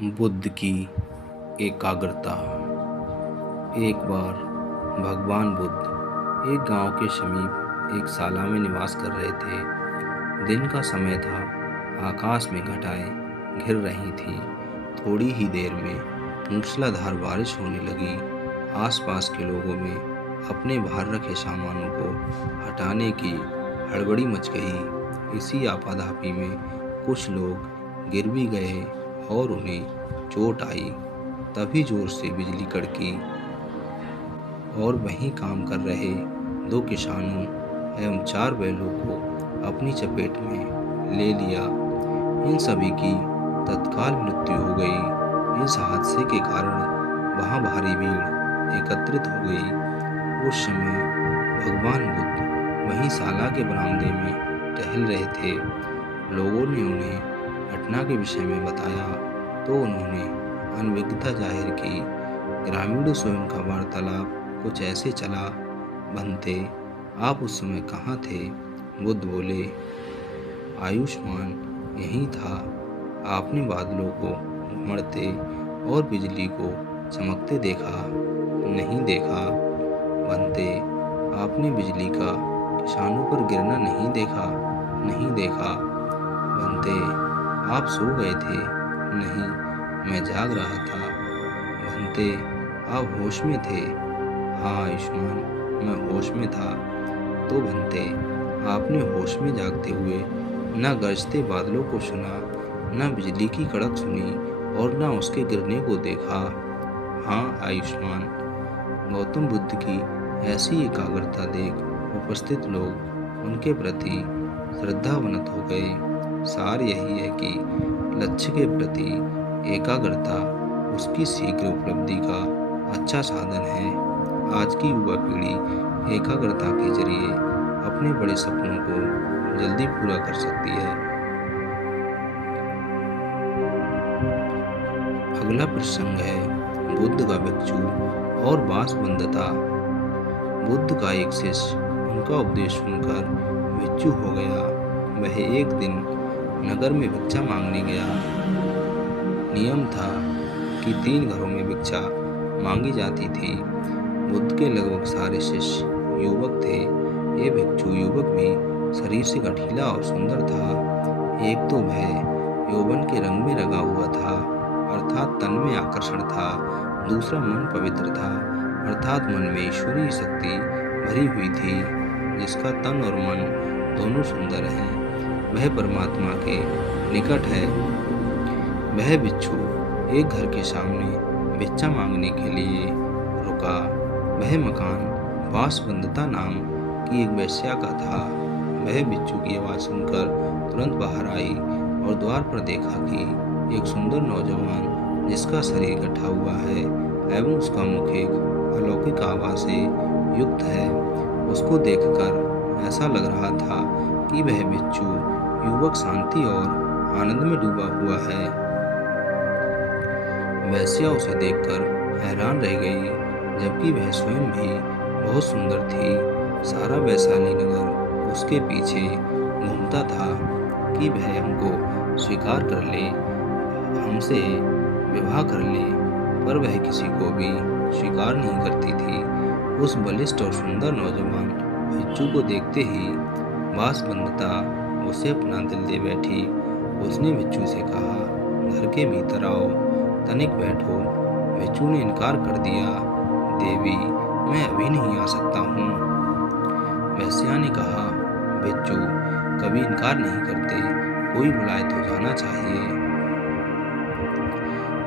बुद्ध की एकाग्रता। एक बार भगवान बुद्ध एक गांव के समीप एक शाला में निवास कर रहे थे। दिन का समय था। आकाश में घटाएं घिर रही थीं। थोड़ी ही देर में मूसलाधार बारिश होने लगी। आसपास के लोगों में अपने बाहर रखे सामानों को हटाने की हड़बड़ी मच गई। इसी आपाधापी में कुछ लोग गिर भी गए और उन्हें चोट आई। तभी जोर से बिजली कड़की और वहीं काम कर रहे दो किसानों एवं 4 बैलों को अपनी चपेट में ले लिया। इन सभी की तत्काल मृत्यु हो गई। इस हादसे के कारण वहां भारी भीड़ एकत्रित हो गई। उस समय भगवान बुद्ध वहीं शाला के बरामदे में टहल रहे थे। लोगों ने उन्हें घटना के विषय में बताया तो उन्होंने अनभिज्ञता जाहिर की। ग्रामीणों स्वयं का वार्तालाप कुछ ऐसे चला। बनते, आप उस समय कहाँ थे? बुद्ध बोले, आयुष्मान यहीं था। आपने बादलों को उमड़ते और बिजली को चमकते देखा? नहीं देखा। बनते, आपने बिजली का किसानों पर गिरना नहीं देखा? नहीं देखा। बनते, आप सो गए थे? नहीं, मैं जाग रहा था। बनते, आप होश में थे? हाँ आयुष्मान, मैं होश में था। तो बनते, आपने होश में जागते हुए न गरजते बादलों को सुना, न बिजली की कड़क सुनी और न उसके गिरने को देखा? हाँ आयुष्मान। गौतम बुद्ध की ऐसी एकाग्रता देख उपस्थित लोग उनके प्रति श्रद्धावनत हो गए। सार यही है कि लक्ष्य के प्रति एकाग्रता उसकी शीघ्र उपलब्धि का अच्छा साधन है। आज की युवा पीढ़ी एकाग्रता के जरिए अपने बड़े सपनों को जल्दी पूरा कर सकती है। अगला प्रसंग है बुद्ध का भिक्षु और बांसबंदता। बुद्ध का एक शिष्य उनका उपदेश सुनकर भिक्षु हो गया। वह एक दिन नगर में भिक्षा मांगने गया। नियम था कि 3 घरों में भिक्षा मांगी जाती थी। बुद्ध के लगभग सारे शिष्य युवक थे। ये भिक्षु युवक भी शरीर से गठीला और सुंदर था। एक तो वह यौवन के रंग में रंगा हुआ था, अर्थात तन में आकर्षण था। दूसरा मन पवित्र था, अर्थात मन में ईश्वरीय शक्ति भरी हुई थी। जिसका तन और मन दोनों सुंदर हैं, वह परमात्मा के निकट है। वह भिक्षु एक घर के सामने भिक्षा मांगने के लिए रुका। वह मकान बांसबंदता नाम की एक वेश्या का था। वह भिक्षु की आवाज़ सुनकर तुरंत बाहर आई और द्वार पर देखा कि एक सुंदर नौजवान जिसका शरीर गठा हुआ है एवं उसका मुख एक अलौकिक आभा से युक्त है। उसको देखकर ऐसा लग रहा था कि वह भिक्षु युवक शांति और आनंद में डूबा हुआ है। वेश्या उसे देखकर हैरान रह गई, जबकि वह स्वयं भी बहुत सुंदर थी। सारा वैशाली नगर उसके पीछे घूमता था कि वह हमको स्वीकार कर ले, हमसे विवाह कर ले, पर वह किसी को भी स्वीकार नहीं करती थी। उस बलिष्ठ और सुंदर नौजवान भिक्षु को देखते ही बांसबंदता उसे अपना दिल दे बैठी। उसने भिक्षु से कहा, घर के भीतर आओ, तनिक बैठो। भिक्षु ने इनकार कर दिया। देवी, मैं अभी नहीं आ सकता हूँ। वेश्या ने कहा, भिक्षु कभी इनकार नहीं करते, कोई बुलाए तो जाना चाहिए।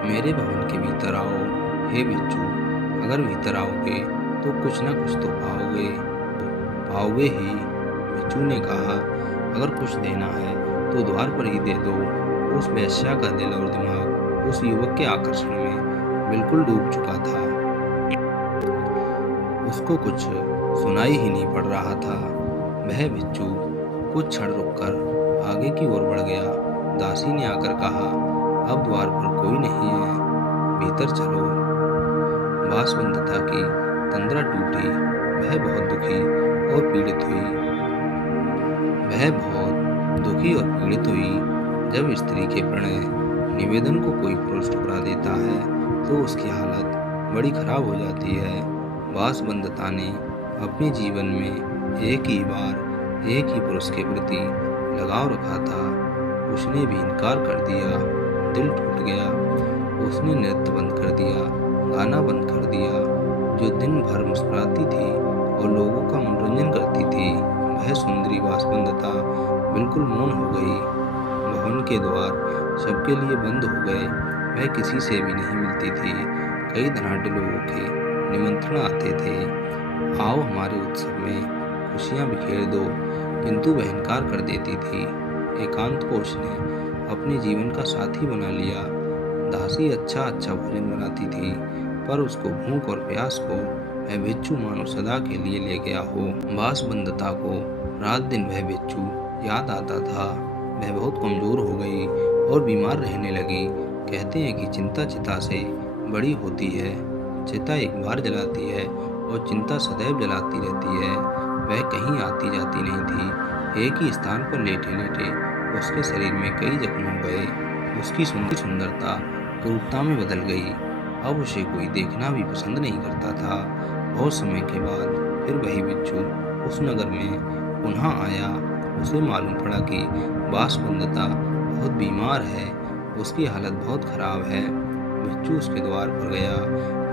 मेरे भवन के भीतर आओ। हे भिक्षु, अगर भीतर आओगे तो कुछ न कुछ तो पाओगे। पाओगे ही। भिक्षु ने कहा, अगर कुछ देना है तो द्वार पर ही दे दो। उस वेश्या का दिल और दिमाग उस युवक के आकर्षण में बिल्कुल डूब चुका था। उसको कुछ सुनाई ही नहीं पड़ रहा था। वह भिक्षु कुछ क्षण रुककर आगे की ओर बढ़ गया। दासी ने आकर कहा, अब द्वार पर कोई नहीं है, भीतर चलो। बांसबंदता की तंद्रा टूटी। वह बहुत दुखी और पीड़ित हुई। जब स्त्री के प्रणय निवेदन को कोई पुरुष ठुकरा देता है तो उसकी हालत बड़ी खराब हो जाती है। बासवदत्ता ने अपने जीवन में एक ही बार एक ही पुरुष के प्रति लगाव रखा था। उसने भी इनकार कर दिया। दिल टूट गया। उसने नृत्य बंद कर दिया, गाना बंद कर दिया। जो दिन भर मुस्कुराती थी और लोगों का मनोरंजन करती थी, वह सुंदरी बासवदत्ता बिल्कुल मौन हो गई। भवन के द्वार सबके लिए बंद हो गए। वह किसी से भी नहीं मिलती थी। कई धनाढ्य लोगों के निमंत्रण आते थे, आओ हमारे उत्सव में खुशियां बिखेर दो, किंतु वह इनकार कर देती थी। एकांत को उसने अपने जीवन का साथी बना लिया। दासी अच्छा अच्छा भोजन बनाती थी, पर उसको भूख और प्यास को वह बिच्छू मानो सदा के लिए ले गया हो। बासवदत्ता को रात दिन वह बिच्छू याद आता था। वह बहुत कमजोर हो गई और बीमार रहने लगी। कहते हैं कि चिंता चिता से बड़ी होती है। चिता एक बार जलाती है और चिंता सदैव जलाती रहती है। वह कहीं आती जाती नहीं थी। एक ही स्थान पर लेटे लेटे उसके शरीर में कई जख्म हो गए। उसकी सुंदरता क्रूरता में बदल गई। अब उसे कोई देखना भी पसंद नहीं करता था। बहुत समय के बाद फिर वही बिच्छू उस नगर में पुनः आया। उसे मालूम पड़ा कि बासवदत्ता बहुत बीमार है, उसकी हालत बहुत खराब है। बिच्छू उसके द्वार पर गया।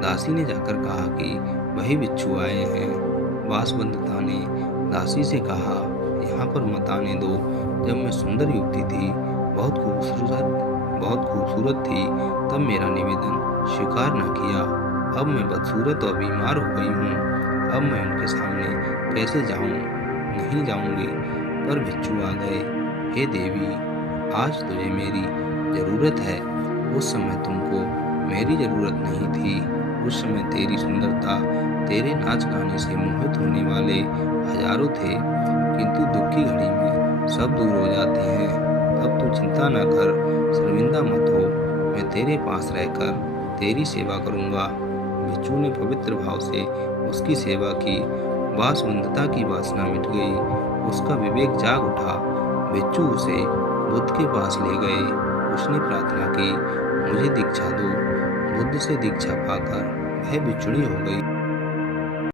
दासी ने जाकर कहा कि वही बिच्छू आए हैं। बासवदत्ता ने दासी से कहा, यहाँ पर मत आने दो। जब मैं सुंदर युवती थी, बहुत खूबसूरत थी, तब मेरा निवेदन स्वीकार न किया। अब मैं बदसूरत और बीमार हो गई हूँ। अब मैं उनके सामने कैसे जाऊँ? नहीं जाऊँगी। पर बिच्छू आ गए। हे देवी, आज तुझे मेरी ज़रूरत है। उस समय तुमको मेरी ज़रूरत नहीं थी। उस समय तेरी सुंदरता, तेरे नाच गाने से मोहित होने वाले हजारों थे, किंतु दुख की घड़ी में सब दूर हो जाते हैं। अब तू चिंता न कर, शर्मिंदा मत हो। मैं तेरे पास रहकर तेरी सेवा करूँगा। बिच्छू ने पवित्र भाव से उसकी सेवा की। बासवदत्ता की वासना मिट गई। उसका विवेक जाग उठा। बिच्छू उसे बुद्ध के पास ले गए। उसने प्रार्थना की, मुझे दीक्षा दो। बुद्ध से दीक्षा पाकर वह बिच्छुड़ी हो गई।